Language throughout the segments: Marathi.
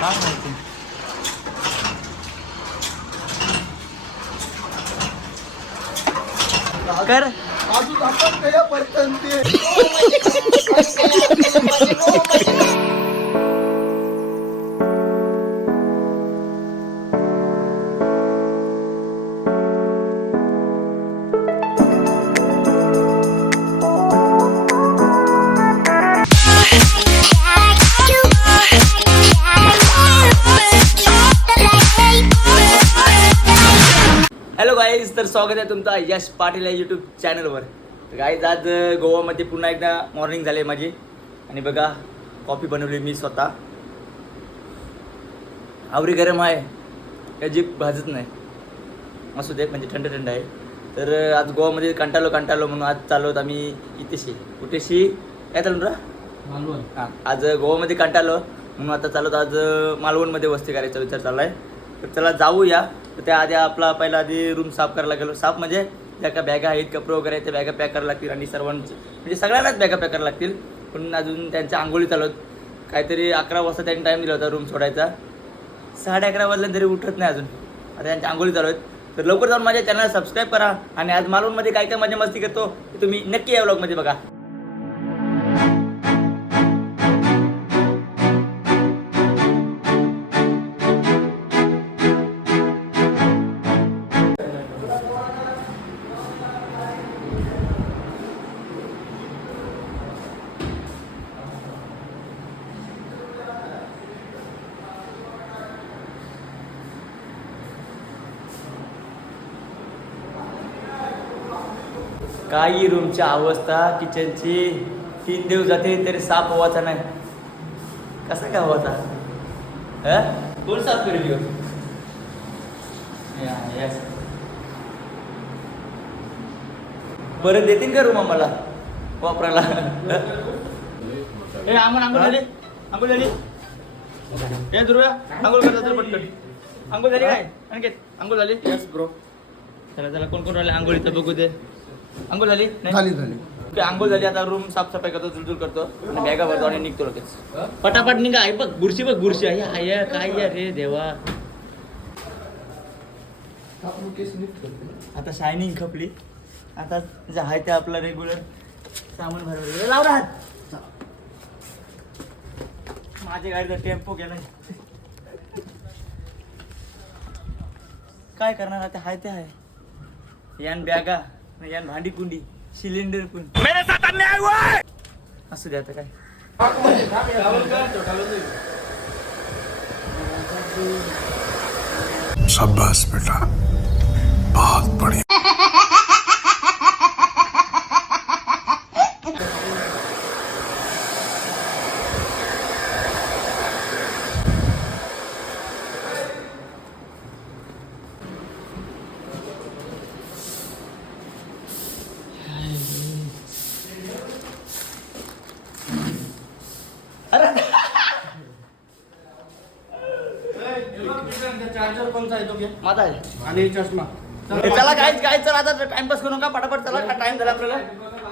काय माहिती कर अजून आपण काय तर स्वागत आहे तुमचं यश पाटील या यूट्यूब चॅनलवर तर गाईज आज गोवामध्ये पुन्हा एकदा मॉर्निंग झाली माझी. आणि बघा कॉफी बनवली मी स्वतः. आवरी गरम आहे या जीप भाजत नाही. असू दे म्हणजे थंड थंड आहे. तर आज गोवामध्ये कंटाळलो कंटाळलो म्हणून आज चाललो आहोत आम्ही इथेशी. कुठेशी? काय चालू रा हां आज गोवामध्ये कंटाळलो म्हणून आता चालत आज मालवणमध्ये वस्ती करायचा विचार चालला आहे तर चला जाऊया. तर त्या आधी आपला पहिला आधी रूम साफ करायला गेलो. साफ म्हणजे ज्या का बॅगा आहेत कपडे वगैरे आहेत त्या बॅगा पॅक करायला लागतील आणि सर्वांचं म्हणजे सगळ्यांनाच बॅगा पॅक करायला लागतील. पण अजून त्यांच्या आंघोळी चालू काहीतरी अकरा वाजता त्यांनी टाईम दिला होता रूम सोडायचा. साडे अकरा वाजल्या तरी उठत नाही अजून. आता त्यांच्या आंघोळी चालू आहेत. तर लवकर जाऊन माझ्या चॅनलला सबस्क्राईब करा. आणि आज मालवणमध्ये काय काय मजा मस्ती करतो तुम्ही नक्की या व्लॉगमध्ये बघा. काही रूमची अवस्था किचनची तीन दिवस जाते तरी साफ व्हायचा नाही. कसा काय व्हायचा हं? कोण साफ करेल yes. परत देतील का रूम आम्हाला? वापरायला? ए आम्हाला आंघोळ झाली? आंघोळ झाली? ए आंघोळ करता तर पटकन. आंघोळ झाली काय? आणखी आंघोळ झाली? यस ब्रो चला चला कोण कोण राहिले? आंघोळीचं बघू दे. आंघोळ झाली? नाही? झाली झाली. ओके, आंघोळ झाली आता रूम साफसफाई करतो जुलजुल करतो. आणि बॅगा भरतो आणि निघतो लगेच. पटापट निघा आई बघ बुरशी बघ बुरशी. आहे आय काय आहे रे देवा. आपण केस नीट करते आता शायनिंग खपली. आता जे आहे ते आपलं रेग्युलर सामान भरवलं. लाव राहत. माझ्या गाडीचा टेम्पो गेलाय. काय करणार आता? हाय ते आहे यान बॅगा. यान भांडी कुंडी सिलेंडर पण असू दे आता काय. शाबाश बेटा बहुत बढ़िया चार्जर घे माझा आहे. आणि चष्मा. चला काय काय चला. आता टाइमपास करू नका पटापट चला का टाइम झाला आपल्याला?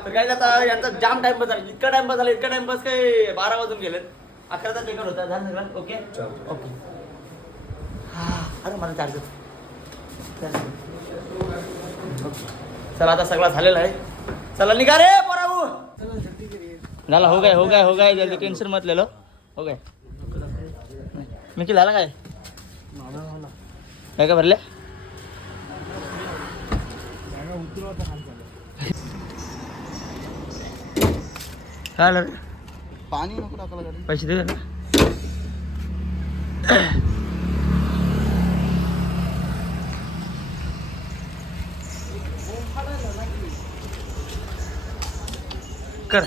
तर काय आता यांचा जाम टाइमपास झाला. इतका टाइमपास झाला इतका टाइमपास काय बारा वाजून गेलेत. अकराचा पेपर होता झालं सगळं? ओके? ओके. हा अरे मला चार्जर चला आता सगळा झालेला आहे. चला निघा रे पोराबू झाला हो काय हो काय हो काय जल्दी टेन्शन मत लेलो हो काय मी की झाला काय? काय काय भरले? काय आलं? रे पाणी नको टाकायला गाडी पैसे दे जरा. कर.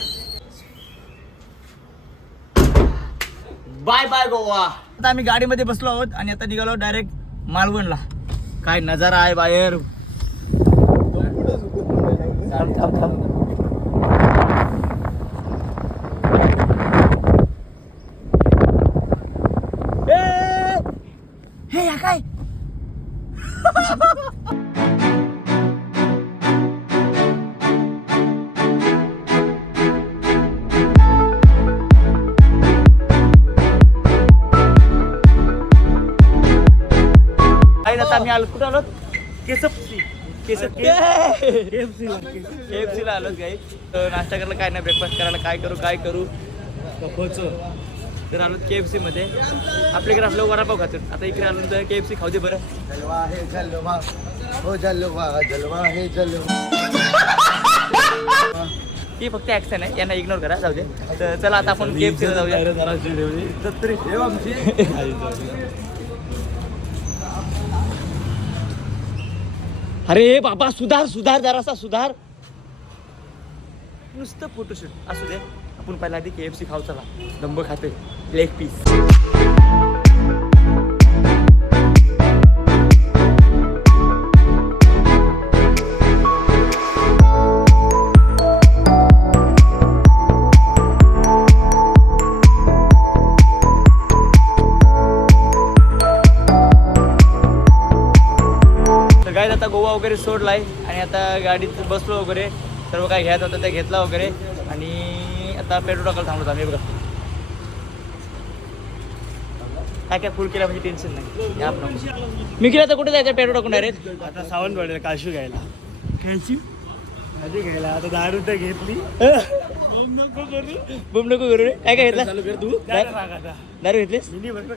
बाय बाय गोवा आता आम्ही गाडीमध्ये बसलो आहोत आणि आता निघालो डायरेक्ट मालवणला. काय नजारा आहे बाहेर. थांब हे या काय? आम्ही आलो. कुठं आलो केसपसी. केसपसी ला आलो काही नाश्ता करायला काय नाही ब्रेकफास्ट करायला काय करू काय करू? तर आलो के एफ सी मध्ये आपल्याकडे आपलं वडापाव खातो. आता इकडे आलो तर के एफ सी खाऊ दे बरं. जलवा है जलवा. हो जलवा जलवा है जलवा. ही फक्त ऍक्शन आहे. यांना इग्नोर करा. जाऊ दे. तर चला आता आपण के एफ सीला जाऊया. अरे बाबा सुधार सुधार जरासा सुधार. नुसतं फोटोशूट असू दे. आपण पहिला आधी के एफ सी खाऊ चला. दंब खाते. लेग पीस काय वगैरे सोडलाय आणि आता गाडीत बसलो वगैरे सर्व काय घ्यायचं होतं ते घेतला वगैरे आणि आता पेट्रोल टाकायला थांबलो आम्ही बघा. काय काय फुल केला म्हणजे टेन्शन नाही. या आपण. मी केलं तर कुठे जायचं पेट्रोल टाकून डायरेक्ट आता सावंतवाडीला काशू घ्यायला. खायची कधी घ्यायला. आता दारू तर घेतली. बुम नको करू. रे. काय काय घेतलं? दारू दारू सांग आता. दारू घेतलीस?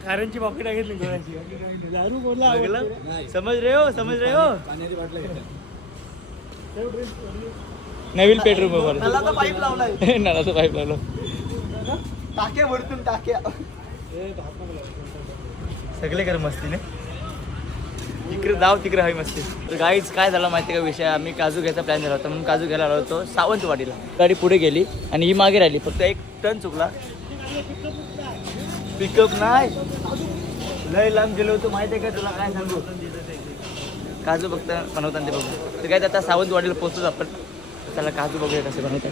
खाऱ्यांची पॉकेट घेतली गोळ्याची. दारू बोलला बघलं? समज रे हो समज रे हो. नवीन पेट्रोल मोबाईल नलाचा पाईप लावलाय. नळाचा पाईप लावलो. टाक्या वरतून टाक्या. सगळे कर मस्तीने इकडे जाव तिकडे हवी मस्ती. तर गाईच काय झालं माहिती का विषय? आम्ही काजू घ्यायचा प्लॅन झाला होता. म्हणून काजू घ्यायला आलो होतो सावंतवाडीला. गाडी पुढे गेली आणि ही मागे राहिली. फक्त एक टर्न चुकला. पिकअप नाही. लय लांब गेलो होतो माहिती आहे का तुला काय सांगू? काजू फक्त बनवताना ते बघू. तर काय आता सावंतवाडीला पोहोचूच आपण. त्याला काजू बघूया कसे बनवतात.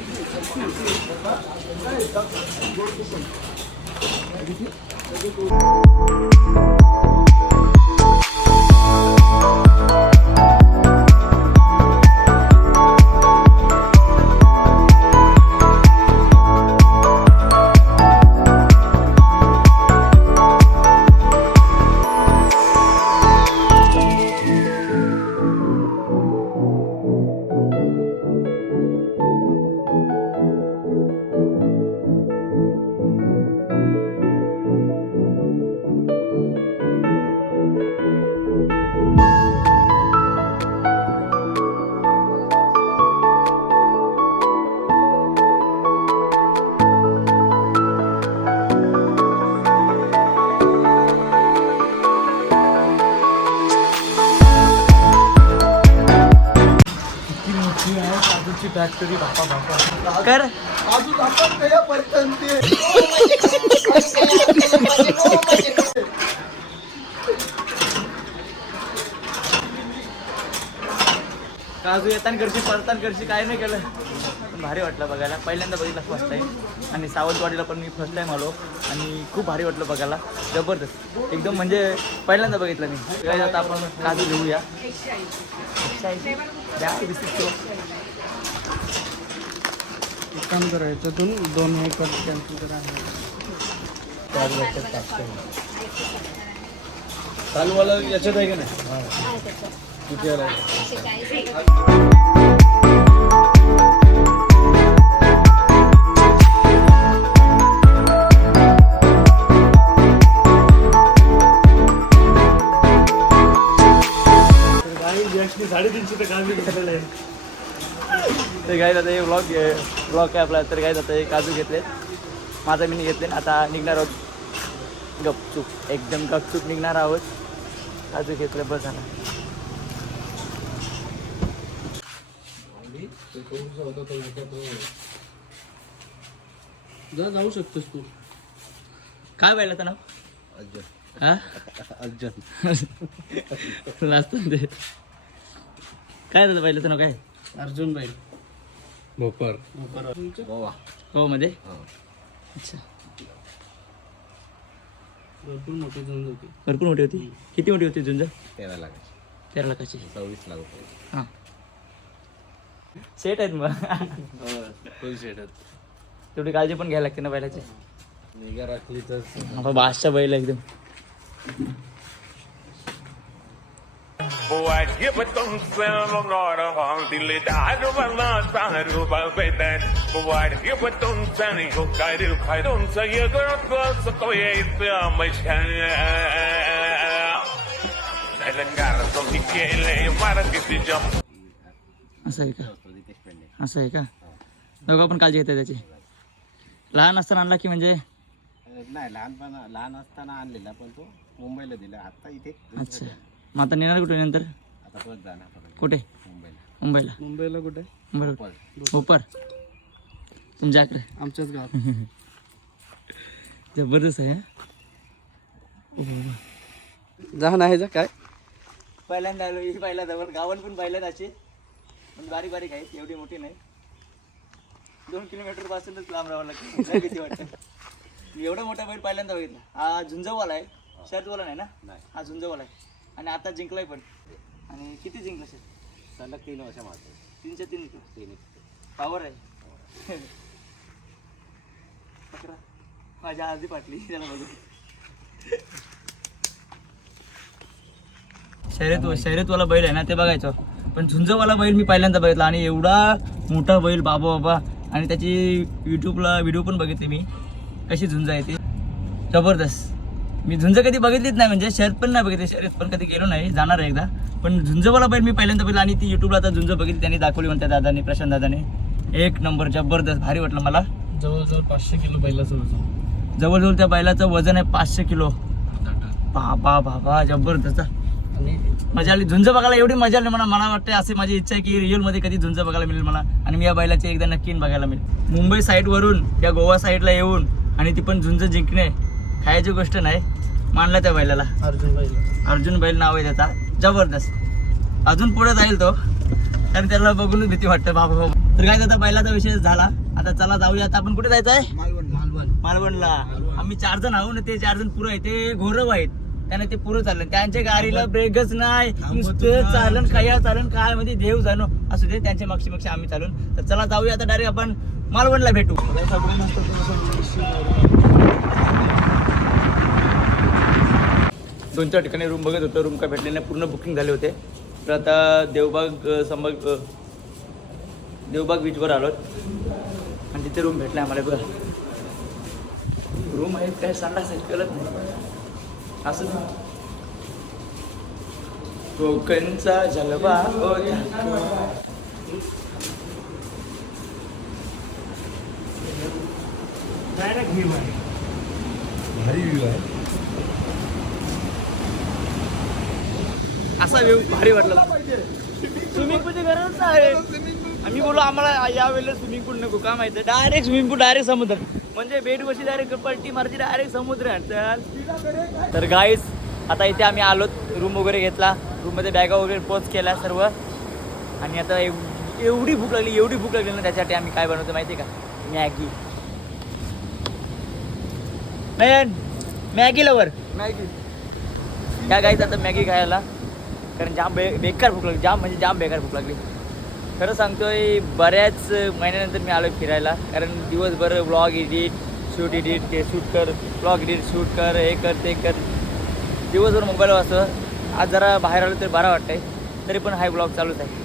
काजूची फॅक्टरी बाप्पा बाप्पा कर. अजून आपण कया पर्यंत ते काजू येताना करशी परताना करशी काय नाही केलं. पण भारी वाटलं बघायला. पहिल्यांदा बघितलं फर्स्ट टाईम आणि सावंतवाडीला पण मी फर्स्ट टाईम आलो. आणि खूप भारी वाटलं बघायला. जबरदस्त. एकदम म्हणजे पहिल्यांदा बघितलं मी. काय आता आपण काजू घेऊया. एक काम करायचं दोन दोन हे कर. कॅन्सल करा चालूवाला याच्यात आहे का नाही? किती आला साडेतीनशे तर काजू घेतलेलं आहे तर काय जातं हे ब्लॉग ब्लॉग काय आपला तर काय जातं हे काजू घेतले माझा मी घेतले आता निघणार आहोत. गपचूप एकदम गपचूप निघणार आहोत. काजू घेतले बस झाला जा जाऊ शकतोस तू. काय पाहिलं तर नाव हा? लास्ट ते काय झालं पाहिलं तर नाव काय? अर्जुन बाई भोपर हो. मध्ये अच्छा. भरपूर मोठी जण होती. भरपूर मोठी होती? किती मोठी होती झुंज? तेरा लाख तेरा लाखाची. सव्वीस लाख रुपये हां. सेट आहेत मग. फुल सेट तेवढी काळजी पण घ्यायला लागते ना बैलाची. निगा राखली तर. बादशा बैल एकदम. To try to buy that. Boy, but don't sell it. Go guide it. I don't say you're gonna go so go yeah, I'm a Telenggara तो ही केले मार किसी जम असं आहे का असं आहे का दोघं पण काळजी घेते त्याची लहान असताना आणला की म्हणजे नाही लहानपणा लहान असताना आणलेला पण तो मुंबईला दिला आता इथे अच्छा मग आता नेणार कुठे नंतर? आता परत जाणार परत कुठे? मुंबईला. मुंबईला. मुंबईला कुठे? बरोबर भोपाळ. तुमच्याकडे? आमच्याच गावात. जबरदस्त आहे हा. जा नाही जा काय? पहिल्यांदा आलो ही पहिल्यांदा पण गावात पण पहिल्यांदा अशी. पण बारीक बारीक आहे एवढी मोठी नाही. दोन किलोमीटर पासूनच लांब राहावं लागतं. लय भीती वाटतं. मी एवढा मोठा बैल पहिल्यांदा बघितला. हा झुंजवाला आहे. शर्टवाला नाही ना? हा झुंजवाला आहे. आणि आता जिंकलाय पण. आणि किती जिंकला सर सलग तीन वर्ष मारतो तीनशे तीन तीन पावर आहे. पकरा माझ्या आधी पाटली त्याला बघून शर्यत शर्यतवाला बैल आहे ना ते बघायचं. पण झुंजवाला बैल मी पहिल्यांदा बघितला आणि एवढा मोठा बैल बाबा बाबा. आणि त्याची यूट्यूबला व्हिडिओ पण बघितली मी. कशी झुंज आहे ती. जबरदस्त. मी झुंज कधी बघितलीच नाही म्हणजे शर्यत पण नाही बघितली शर्यत पण कधी गेलो नाही जाणार आहे एकदा. पण झुंजवाला बैल मी पहिल्यांदा बघितला आणि ती यूट्यूबला आता झुंज बघितली त्यांनी दाखवली म्हणतात दादाने प्रशांत दादाने. एक नंबर जबरदस्त भारी वाटलं मला. जवळजवळ पाचशे किलो बैलाचं वजन. जवळजवळ त्या बैलाचं वजन आहे पाचशे किलो. बाबा बाबा जबरदस्त. आणि मजा आली. झुंज बघायला एवढी मजा आली मला मला वाटतं असे माझी इच्छा आहे की रिअलमध्ये कधी झुंज बघायला मिळेल मला. आणि मी या बैलाची एकदा नक्की बघायला मिळेल. मुंबई साईडवरून या गोवा साईडला येऊन आणि ती पण झुंज जिंकणे. खायची गोष्ट नाही. मानला त्या बैलाला. अर्जुन बैल. अर्जुन बैल नाव आहे त्याचा. जबरदस्त. अजून पुढे जाईल तो. कारण त्याला बघूनच भीती वाटतं. बाबा बाबा तर काय आता बैलाचा विषय झाला. आता चला जाऊया. आता आपण कुठे जायचं आहे मालवण. मालवण मालवणला. आम्ही चार जण आहो ना ते चार जण पुरं आहे. ते घोरव आहेत. त्याने ते पुरं चाललं. त्यांच्या गाडीला ब्रेकच नाही. नुसतं चालन खया चालन काय म्हणजे देव जाणो. असू दे त्यांच्या मागची मागची आम्ही चालून. तर चला जाऊया. आता डायरेक्ट आपण मालवणला भेटू. दोन चार ठिकाणी रूम बघत होतो. रूम काय भेटले नाही. पूर्ण बुकिंग झाले होते. तर आता देवबाग संभाग देवबाग बीचवर आलो आणि तिथे रूम भेटला आम्हाला बघा. रूम आहेत काय? संडास आहेत. कळत नाही. असं कोकणचा जलवा हो झाका. डायरेक्ट व्ह्यू आहे भारी व्ह्यू आहे. असा व्यू भारी वाटला. स्विमिंग पूलची गरज आहे. आम्ही बोललो आम्हाला या वेळेला स्विमिंग पूल नको का माहिती डायरेक्ट स्विमिंग पूल डायरेक्ट समुद्र. म्हणजे बेट बशी डायरेक्ट पलटी मारची डायरेक्ट समुद्र तर गाईज आता इथे आम्ही आलो रूम वगैरे घेतला. रूममध्ये बॅगा वगैरे पोच केला सर्व. आणि आता एव- एवढी भूक लागली एवढी भूक लागली ना त्याच्यासाठी आम्ही काय बनवतो माहिती आहे का? Maggi Nayan Maggi lover Maggi या गाईत आता मॅगी खायला. कारण जाम बे बेकार भूक लागली. जाम म्हणजे जाम बेकार भूक लागली. खरं सांगतोय बऱ्याच महिन्यानंतर मी आलो फिरायला. कारण दिवसभर ब्लॉग एडिट शूट एडिट ते शूट कर ब्लॉग एडिट शूट कर हे कर ते कर. दिवसभर मोबाईलवर असतं आज जरा बाहेर आलो तर बरा वाटतंय. तरी पण हाय ब्लॉग चालूच आहे.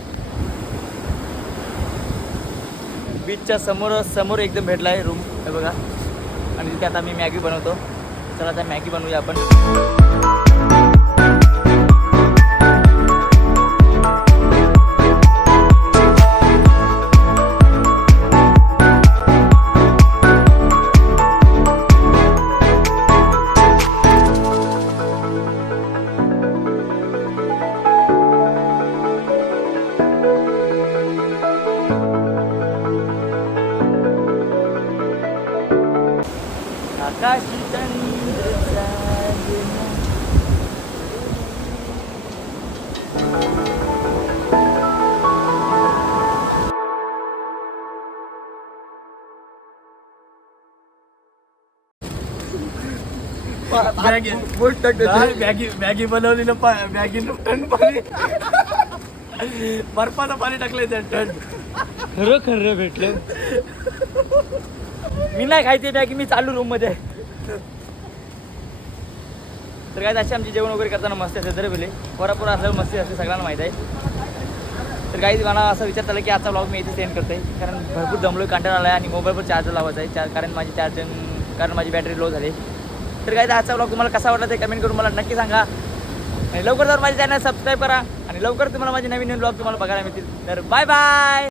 बीचच्या समोर समोर एकदम भेटला आहे रूम हे बघा. आणि तिथे आता मी मॅगी बनवतो. चला आता मॅगी बनवूया आपण. आकाशी चंद्र. मॅगी मॅगी मॅगी बनवलेलं पा मॅगी टन पाणी. बर्फाचं पाणी टाकलंय त्या टन खरं खरं भेटलं. मी नाही खायची मॅगी मी चालू रूममध्ये. तर काय अशी आमची जेवण वगैरे करताना मस्ती असते जर बेले. पोरापोर असल्यावर मस्ती असते सगळ्यांना माहीत आहे. तर काही मला असं विचार चालला की आजचा ब्लॉग मी इथे सेंड करते. कारण भरपूर दमलो कंटाळा आला आहे आणि मोबाईलवर चार्जर लावायचा आहे. चार कारण माझी चार्जिंग कारण माझी बॅटरी लो झाली. तर काय आजचा ब्लॉग तुम्हाला कसा वाटला ते कमेंट करून मला नक्की सांगा. आणि लवकर जर माझे चॅनल सबस्क्राईब करा. आणि लवकर तुम्हाला माझे नवीन नवीन ब्लॉग तुम्हाला बघायला मिळतील. तर बाय बाय